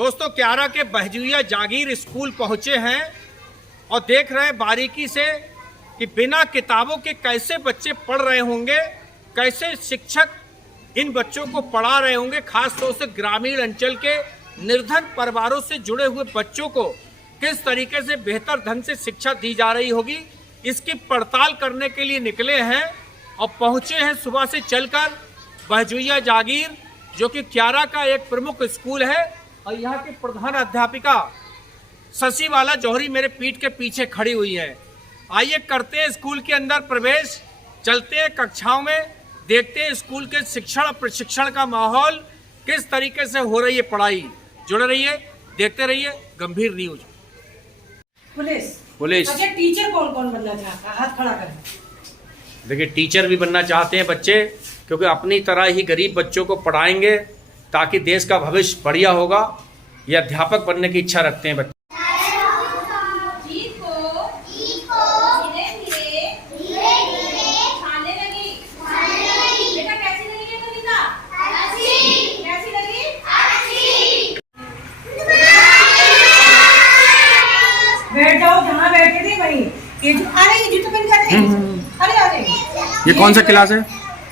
दोस्तों क्यारा के बहजुइया जागीर स्कूल पहुंचे हैं और देख रहे हैं बारीकी से कि बिना किताबों के कैसे बच्चे पढ़ रहे होंगे, कैसे शिक्षक इन बच्चों को पढ़ा रहे होंगे। खास तौर से ग्रामीण अंचल के निर्धन परिवारों से जुड़े हुए बच्चों को किस तरीके से बेहतर ढंग से शिक्षा दी जा रही होगी, इसकी पड़ताल करने के लिए निकले हैं और पहुंचे हैं सुबह से चलकर बहजुइया जागीर, जो कि क्यारा का एक प्रमुख स्कूल है। और यहाँ की प्रधान अध्यापिका शशिबाला जौहरी मेरे पीठ के पीछे खड़ी हुई है। आइए करते हैं स्कूल के अंदर प्रवेश, चलते हैं कक्षाओं में, देखते हैं स्कूल के शिक्षण और प्रशिक्षण का माहौल किस तरीके से हो रही है पढ़ाई। जुड़े रहिए, देखते रहिए गंभीर न्यूज। पुलिस अच्छा, टीचर कौन कौन बनना चाहता है? हाथ खड़ा करें। देखिए, टीचर भी बनना चाहते हैं बच्चे, क्योंकि अपनी तरह ही गरीब बच्चों को पढ़ाएंगे ताकि देश का भविष्य बढ़िया होगा। ये अध्यापक बनने की इच्छा रखते हैं बच्चे। बैठ जाओ, जहाँ बैठे थे वहीं। ये जूते पहन के अरे ये कौन सा क्लास है?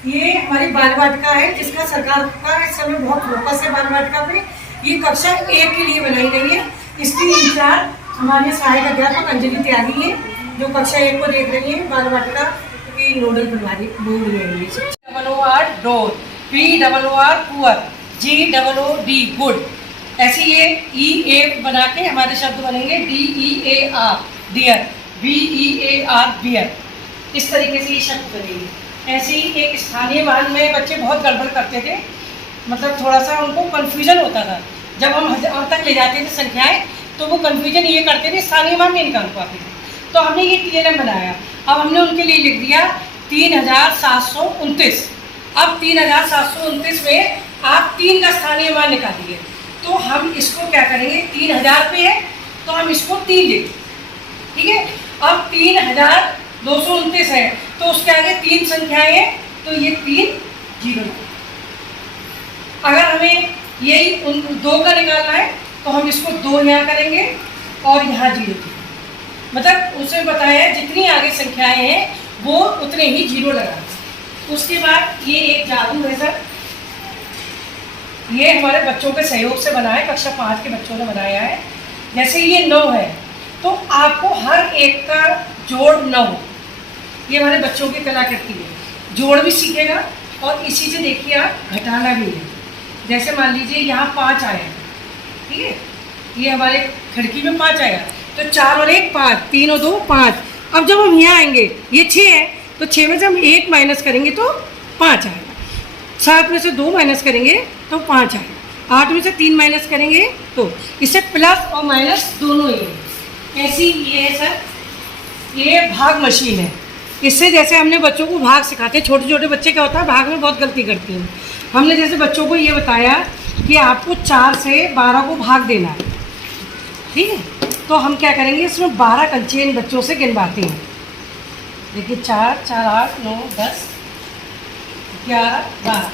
ये हमारी बाल वाटिका है, जिसका सरकार का इस समय बहुत फोकस है बाल वाटिका पे। ये कक्षा 1 के लिए बनाई गई है। इसकी इंचार्ज हमारे सहायक अध्यापक अंजलि त्यागी है, जो कक्षा 1 को देख रही है। बाल वाटिका की नोडल प्रभारी बोल रही है। OOR door, POOR poor, GOOD good. ऐसे ये EA बना के हमारे शब्द बनेंगे DEAR डियर, BEAR बियर। इस तरीके से ये शब्द बनेंगे। ऐसे ही एक स्थानीय मान में बच्चे बहुत गड़बड़ करते थे, मतलब थोड़ा सा उनको कन्फ्यूजन होता था। जब हम 1000 तक ले जाते थे संख्याएं, तो वो कन्फ्यूजन ये करते थे, स्थानीय मान नहीं निकाल पाते थे। तो हमने ये TLM बनाया। अब हमने उनके लिए लिख दिया 3729। अब 3729 में आप 3 का स्थानीय मान निकालिए। तो हम इसको क्या करेंगे, 3000 पे है तो हम इसको 3 लिखें, ठीक है। अब 3229 है तो उसके आगे 3 संख्याएं हैं, तो ये 3 0। अगर हमें यही उन 2 का निकालना है तो हम इसको 2 यहाँ करेंगे और यहाँ 0। मतलब उसे बताया जितनी आगे संख्याएं हैं वो उतने ही 0 लगा। उसके बाद ये एक जादू है सर, ये हमारे बच्चों के सहयोग से बना है, कक्षा 5 के बच्चों ने बनाया है। जैसे ये 9 है तो आपको हर एक का जोड़ 9, ये हमारे बच्चों की कलाकृति है। जोड़ भी सीखेगा और इसी से देखिए आप घटाना भी है। जैसे मान लीजिए यहाँ 5 आया, ठीक है, ये हमारे खिड़की में 5 आएगा तो 4 और 1 5, 3 और 2 5। अब जब हम यहाँ आएंगे, ये 6 है तो 6 में से हम 1 माइनस करेंगे तो 5 आएगा। 7 में से 2 माइनस करेंगे तो 5 आएगा। 8 में से 3 माइनस करेंगे तो इससे प्लस और माइनस दोनों ही है। ऐसी ये है सर, ये भाग मशीन है। इससे जैसे हमने बच्चों को भाग सिखाते हैं, छोटे छोटे बच्चे क्या होता है भाग में बहुत गलती करते हैं। हमने जैसे बच्चों को ये बताया कि आपको 4 से 12 को भाग देना है, ठीक है। तो हम क्या करेंगे, इसमें 12 कंचे इन बच्चों से गिनवाते हैं। देखिए 4 4 8 9 10 11 12,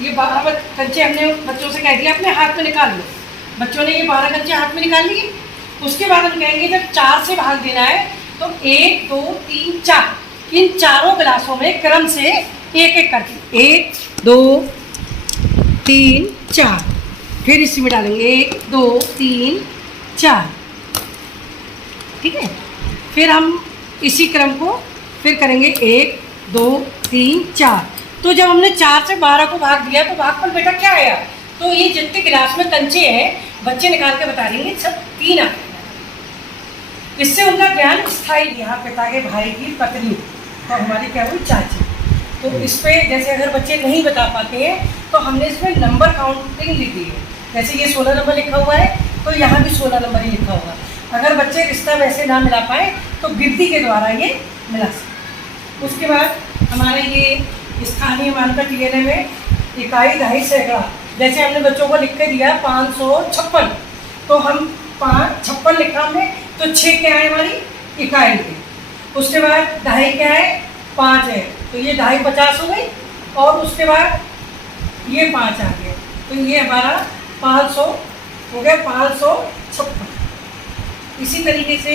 ये 12 कंचे हमने बच्चों से कह दिया अपने हाथ में निकाल लो। बच्चों ने ये 12 कंचे हाथ में निकाल लिए। उसके बाद हम कहेंगे जब 4 से भाग देना है तो 1 2 3 4, इन चारों गिलासों में क्रम से एक एक करके 1 2 3 4, फिर इसी में डालेंगे 1 2 3 4, ठीक है। फिर हम इसी क्रम को फिर करेंगे 1 2 3 4। तो जब हमने 4 से 12 को भाग दिया तो भागफल बेटा क्या आया, तो ये जितने गिलास में कंचे हैं बच्चे निकाल के बता देंगे सब 3 आ। इससे उनका ज्ञान स्थायी। यहाँ पिता के भाई की पत्नी और हमारी क्या हुई चाची। तो इस पे जैसे अगर बच्चे नहीं बता पाते हैं तो हमने इसमें नंबर काउंटिंग लिख दी है। जैसे ये 16 नंबर लिखा हुआ है तो यहाँ भी 16 नंबर ही लिखा हुआ। अगर बच्चे रिश्ता वैसे ना मिला पाए तो गिनती के द्वारा ये मिला सकते। उसके बाद हमारे ये स्थानीय मान का TLM में इकाई दहाई सैकड़ा। जैसे हमने बच्चों को लिख के दिया 556, तो हम 56 लिखा हमने, तो 6 क्या है हमारी इकाई है। उसके बाद दहाई क्या है 5 है, तो ये दहाई 50 हो गई। और उसके बाद ये 5 आ गया, तो ये हमारा 500 हो गया 556। इसी तरीके से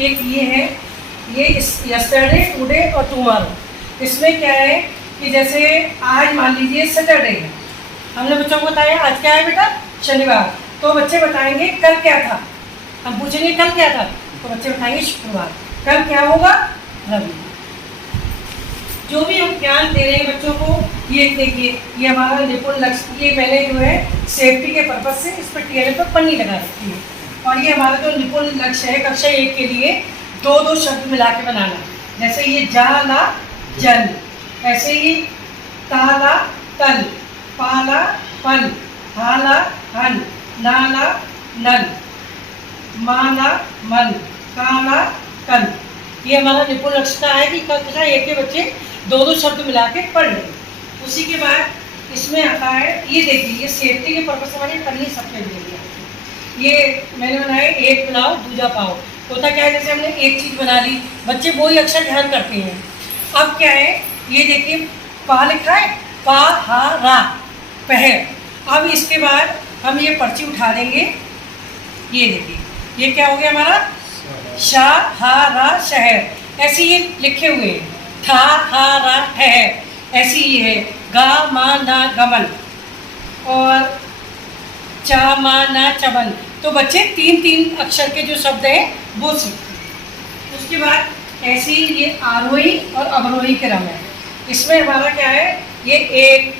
एक ये है, ये यस्टरडे, टुडे और टुमारो। इसमें क्या है कि जैसे आज मान लीजिए सैटरडे है, हमने बच्चों को बताया आज क्या है बेटा, शनिवार, तो बच्चे बताएंगे कल क्या था। हम पूछेंगे कल क्या था, तो बच्चे बताएंगे शुक्रवार। कल क्या होगा, रविवार। जो भी हम ज्ञान दे रहे हैं बच्चों को, ये देखिए ये हमारा निपुण लक्ष्य, ये मैंने जो है सेफ्टी के पर्पज से इस पर टीएलए पर पन्नी लगा रखी है। और ये हमारा जो निपुण लक्ष्य है कक्षा 1 के लिए 2-2 शब्द मिला के बनाना। जैसे ये जाला जल, ऐसे ही ताला तल, पाला पल, हाला हल, नाला नल, माला मन, काला कल। ये हमारा निपुण लक्ष्य है कि कक्षा 1 के बच्चे 2-2 शब्द मिला के पढ़ लें। उसी के बाद इसमें आता है, ये देखिए ये सेफ्टी के पर्पज से हमारी पन्नी सबसे मिलेगी। ये मैंने बनाया एक बनाओ दूजा पाओ। होता क्या है, जैसे हमने एक चीज़ बना ली, बच्चे वही अक्षर ध्यान करते हैं। अब क्या है, ये देखिए पा लिखा है, पा हा रा, पहर। अब इसके बाद हम ये पर्ची उठा देंगे, ये देखिए ये क्या हो गया हमारा, शा हा रा शहर, ऐसे ये लिखे हुए हैं। था हा रा ठहर, ऐसी ये है। गा मा ना गमन, और चा मा ना चमन। तो बच्चे 3-3 अक्षर के जो शब्द हैं वो सीखते हैं। उसके बाद ऐसे ही ये आरोही और अवरोही क्रम है। इसमें हमारा क्या है, ये 1,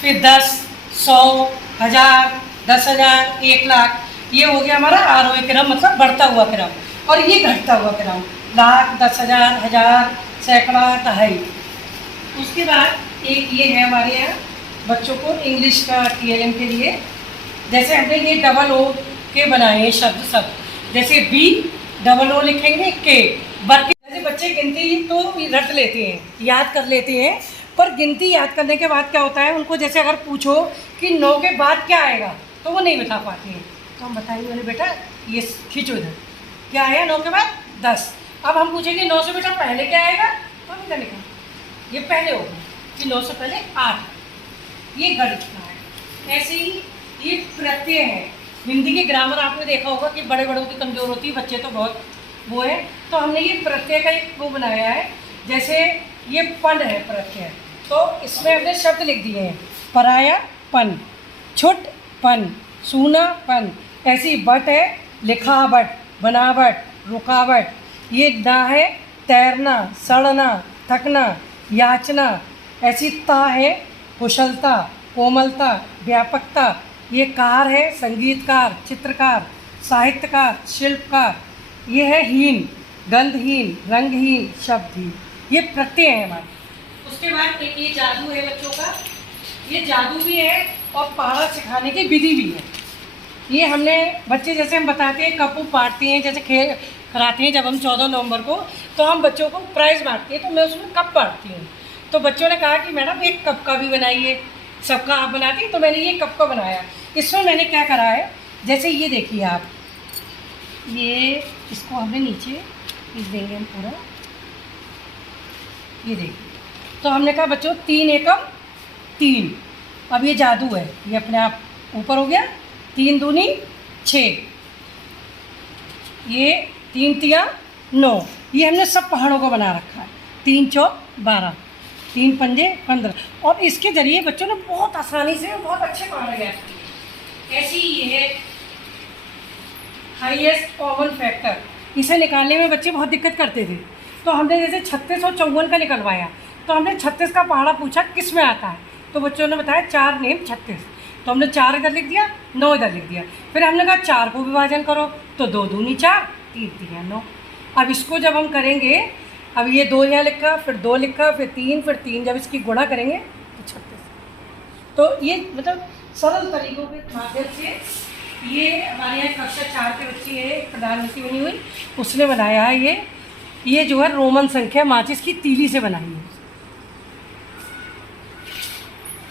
फिर 10, 100, 1000, 10,000, 1,00,000, ये हो गया हमारा आरोही क्रम, मतलब बढ़ता हुआ क्रम। और ये घटता हुआ क्रम, लाख, 10,000, 1000, सैकड़ा, दहाई। उसके बाद एक ये है हमारे यहाँ बच्चों को इंग्लिश का टीएलएम के लिए, जैसे हमने ये डबल ओ के बनाए हैं शब्द सब। जैसे बी डबल ओ लिखेंगे के, बल्कि जैसे बच्चे गिनती तो रट लेते हैं, याद कर लेते हैं, पर गिनती याद करने के बाद क्या होता है, उनको जैसे अगर पूछो कि 9 के बाद क्या आएगा तो वो नहीं बता पाते हैं। तो हम बताएंगे बोले बेटा ये खींचो इधर, क्या आया 9 के बाद 10। अब हम पूछेंगे 9 से बेटा पहले क्या आएगा, तो हम इधर लिखा ये पहले होगा कि 9 से पहले 8, ये गणित का है। ऐसे ही ये प्रत्यय है। हिंदी की ग्रामर आपने देखा होगा कि बड़े बड़ों की कमज़ोर होती है, बच्चे तो बहुत वो है। तो हमने ये प्रत्यय का एक वो बनाया है। जैसे ये पन है प्रत्यय, तो इसमें हमने शब्द लिख दिए हैं, पराया पन, छुट पन, सूना पन। ऐसी बट है, लिखावट, बनावट, रुकावट। ये ना है, तैरना, सड़ना, थकना, याचना। ऐसी ता है, कुशलता, कोमलता, व्यापकता। ये कार है, संगीतकार, चित्रकार, साहित्यकार, शिल्पकार। ये है हीन, गंधहीन, रंगहीन, शब्दहीन। ये प्रत्यय है हमारे। उसके बाद एक ये जादू है बच्चों का, ये जादू भी है और पहाड़ा सिखाने की विधि भी है। ये हमने बच्चे जैसे हम बताते हैं कप बांटते हैं, जैसे खेल कराते हैं जब हम 14 नवंबर को, तो हम बच्चों को प्राइज़ बांटते हैं, तो मैं उसमें कप बांटती हूँ। तो बच्चों ने कहा कि मैडम एक कप का भी बनाइए, सबका आप बनाती हैं, तो मैंने ये कप का बनाया। इसमें मैंने क्या करा है, जैसे ये देखिए आप, ये इसको हमने नीचे खींच देंगे हम पूरा, ये देखिए। तो हमने कहा बच्चों 3 एकम 3, अब ये जादू है, ये अपने आप ऊपर हो गया, 3 दूनी 6, ये 3 तिया 9। ये हमने सब पहाड़ों को बना रखा है। 3 चौक 12, 3 पंजे 15। और इसके ज़रिए बच्चों ने बहुत आसानी से बहुत अच्छे पहाड़ गए। ऐसी ये है हाईएस्ट कॉमन फैक्टर, इसे निकालने में बच्चे बहुत दिक्कत करते थे। तो हमने जैसे 36 और 54 का निकलवाया, तो हमने 36 का पहाड़ा पूछा किस में आता है, तो बच्चों ने बताया 4 नेम 36। तो हमने 4 इधर लिख दिया, 9 इधर लिख दिया। फिर हमने कहा 4 को विभाजन करो, तो 2 दूनी 4, 3 तिया 9। अब इसको जब हम करेंगे, अब ये 2 यहाँ लिखा, फिर 2 लिखा, फिर 3, जब इसकी गुणा करेंगे तो 36। तो ये मतलब सरल तरीकों के माध्यम से ये हमारे यहाँ कक्षा 4 के बच्चे हैं, प्रधानमंत्री बनी हुई उसने बनाया है। ये जो है रोमन संख्या माचिस की तीली से बनाई है।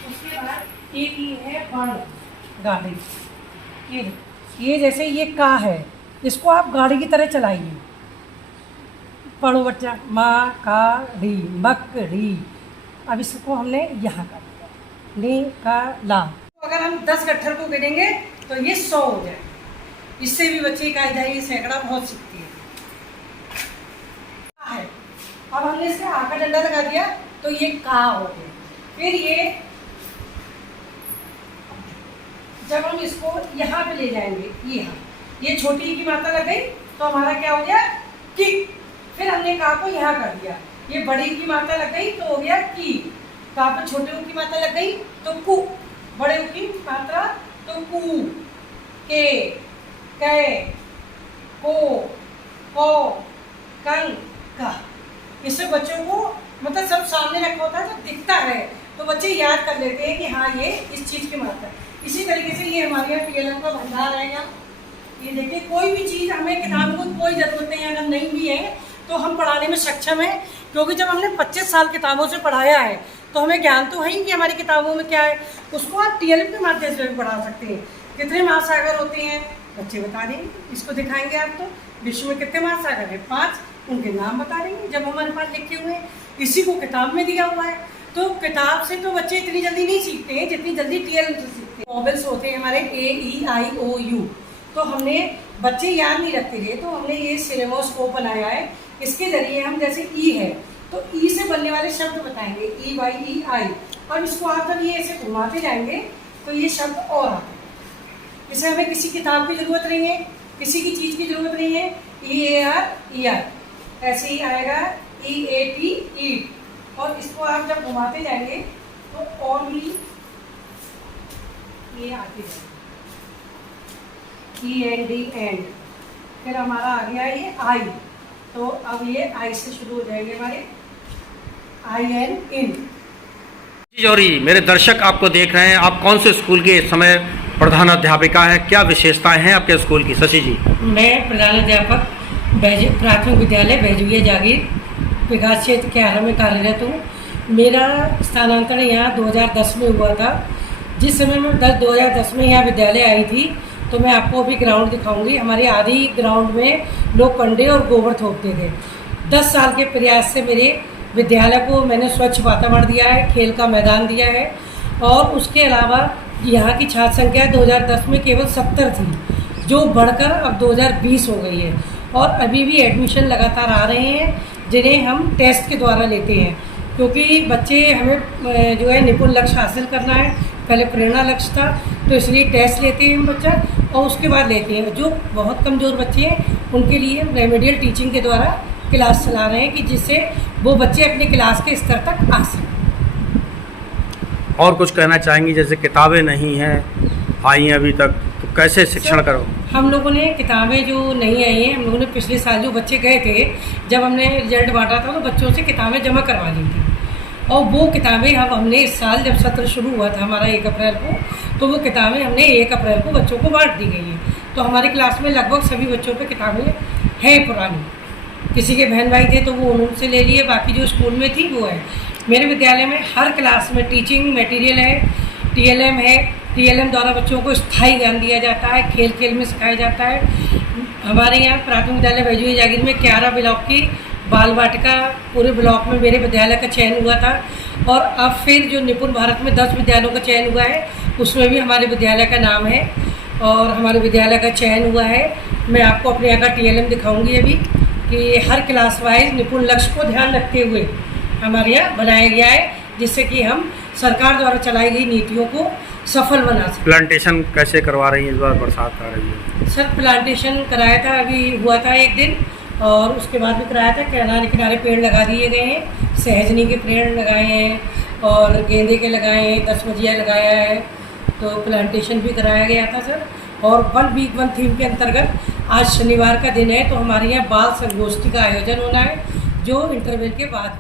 उसके बाद एक ये है वर्ण गाड़ी, ये जैसे ये का है, इसको आप गाड़ी की तरह चलाइए। पढ़ो बच्चा, माँ का री, मक री। अब इसको हमने यहाँ कर दिया, निकाला। अगर हम 10 गट्ठर को गिनेंगे तो ये 100 हो जाए। इससे भी बच्चे का इधाई सैकड़ा बहुत सीखती है। अब हमने इसका आ का डंडा लगा दिया तो ये का हो गया। फिर ये जब हम इसको यहाँ पे ले जाएंगे, ये छोटी की मात्रा लग गई तो हमारा क्या हो गया कि। फिर हमने का को यहाँ कर दिया, ये बड़ी की मात्रा लग गई तो हो गया की। का पर छोटे की मात्रा लग गई तो कु, बड़े की मात्रा तो कु, के, कै, को, कं, का। इससे बच्चों को मतलब सब सामने रखा होता है, जब दिखता है तो बच्चे याद कर लेते हैं कि हाँ ये इस चीज़ की मात्रा है। इसी तरीके से ये हमारे यहाँ टीएलएम का भंडार है। यहाँ ये देखिए, कोई भी चीज़ हमें किताब को कोई ज़रूरत नहीं है, अगर नहीं भी है तो हम पढ़ाने में सक्षम है, क्योंकि जब हमने 25 साल किताबों से पढ़ाया है तो हमें ज्ञान तो है ही कि हमारी किताबों में क्या है। उसको आप टीएलएम के माध्यम से भी पढ़ा सकते हैं। कितने महासागर होते हैं बच्चे बता देंगे, इसको दिखाएंगे आप तो विश्व में कितने महासागर हैं 5, उनके नाम बता देंगे जब हमारे पास लिखे हुए हैं। इसी को किताब में दिया हुआ है। तो किताब से तो बच्चे इतनी जल्दी नहीं सीखते हैं जितनी जल्दी टीएलएम से सीखते हैं। वॉवेल्स होते हैं हमारे AEIOU, तो हमने बच्चे याद नहीं रखते थे तो हमने ये सिनेमोस्कोप बनाया है। इसके जरिए हम जैसे ई है तो ई से बनने वाले शब्द बताएंगे, EYEI। और इसको आप जब ये ऐसे घुमाते जाएंगे तो ये शब्द और आते हैं। इसे हमें किसी किताब की ज़रूरत नहीं है, किसी की चीज़ की ज़रूरत नहीं है। EAR ऐसे ही आएगा, EAT ईट। और इसको आप जब घुमाते जाएंगे तो और भी ये आते जाएंगे, END एंड। फिर हमारा आ गया ये आई, तो अब ये आई से शुरू हो जाएंगे हमारे IN इन। जौहरी, मेरे दर्शक आपको देख रहे हैं, आप कौन से स्कूल के इस समय प्रधान अध्यापिका हैं, क्या विशेषताएं हैं आपके स्कूल की? शशि जी। मैं प्रधान अध्यापक प्राथमिक विद्यालय बैजुए जागीर विकास क्षेत्र के आरंभ में कार्यरत हूँ। मेरा स्थानांतरण यहाँ 2010 में हुआ था। जिस समय मैं 2010 में यहाँ विद्यालय आई थी तो मैं आपको अभी ग्राउंड दिखाऊंगी। हमारे आधी ग्राउंड में लोग कंडे और गोबर थोपते थे। 10 साल के प्रयास से मेरे विद्यालय को मैंने स्वच्छ वातावरण दिया है, खेल का मैदान दिया है। और उसके अलावा यहाँ की छात्र संख्या 2010 में केवल 70 थी, जो बढ़कर अब 2020 हो गई है। और अभी भी एडमिशन लगातार आ रहे हैं, जिन्हें हम टेस्ट के द्वारा लेते हैं, क्योंकि बच्चे हमें जो है निपुण लक्ष्य हासिल करना है। पहले प्रेरणा लक्ष्य था तो इसलिए टेस्ट लेते हैं हम बच्चा, और उसके बाद लेते हैं। जो बहुत कमज़ोर बच्चे हैं उनके लिए हम रेमेडियल टीचिंग के द्वारा क्लास चला रहे हैं कि जिससे वो बच्चे अपने क्लास के स्तर तक आ सकें। और कुछ कहना चाहेंगी? जैसे किताबें नहीं हैं आई हैं अभी तक, तो कैसे शिक्षण करो? हम लोगों ने किताबें जो नहीं आई हैं, हम लोगों ने पिछले साल जो बच्चे गए थे, जब हमने रिजल्ट बांटा था तो बच्चों से किताबें जमा करवा ली थी। और वो किताबें अब हमने इस साल जब सत्र शुरू हुआ था हमारा 1 अप्रैल को, तो वो किताबें हमने 1 अप्रैल को बच्चों को बांट दी गई हैं। तो हमारी क्लास में लगभग सभी बच्चों पे किताबें हैं पुरानी। किसी के बहन भाई थे तो वो उनसे ले लिए, बाकी जो स्कूल में थी वो है। मेरे विद्यालय में हर क्लास में टीचिंग मटेरियल है, टीएलएम है। टीएलएम द्वारा बच्चों को स्थायी ज्ञान दिया जाता है, खेल खेल में सिखाया जाता है। हमारे यहाँ प्राथमिक विद्यालय बैजुए जागीर में 11 ब्लॉक की बाल वाटिका, पूरे ब्लॉक में मेरे विद्यालय का चयन हुआ था। और अब फिर जो निपुण भारत में 10 विद्यालयों का चयन हुआ है, उसमें भी हमारे विद्यालय का नाम है और हमारे विद्यालय का चयन हुआ है। मैं आपको अपने यहाँ का टीएलएम दिखाऊंगी अभी, कि हर क्लास वाइज निपुण लक्ष्य को ध्यान रखते हुए हमारे यहाँ बनाया गया है, जिससे कि हम सरकार द्वारा चलाई गई नीतियों को सफल बना सकें। प्लांटेशन कैसे करवा रही हैं? इस बार बरसात आ रही है सर, प्लांटेशन कराया था, अभी हुआ था एक दिन, और उसके बाद भी कराया था। किनारे किनारे पेड़ लगा दिए गए हैं, सहजनी के पेड़ लगाए हैं और गेंदे के लगाए हैं, 10 बजिया लगाया है। तो प्लांटेशन भी कराया गया था सर। और 1 वीक 1 थीम के अंतर्गत आज शनिवार का दिन है तो हमारे यहाँ बाल संगोष्ठी का आयोजन होना है, जो इंटरवल के बाद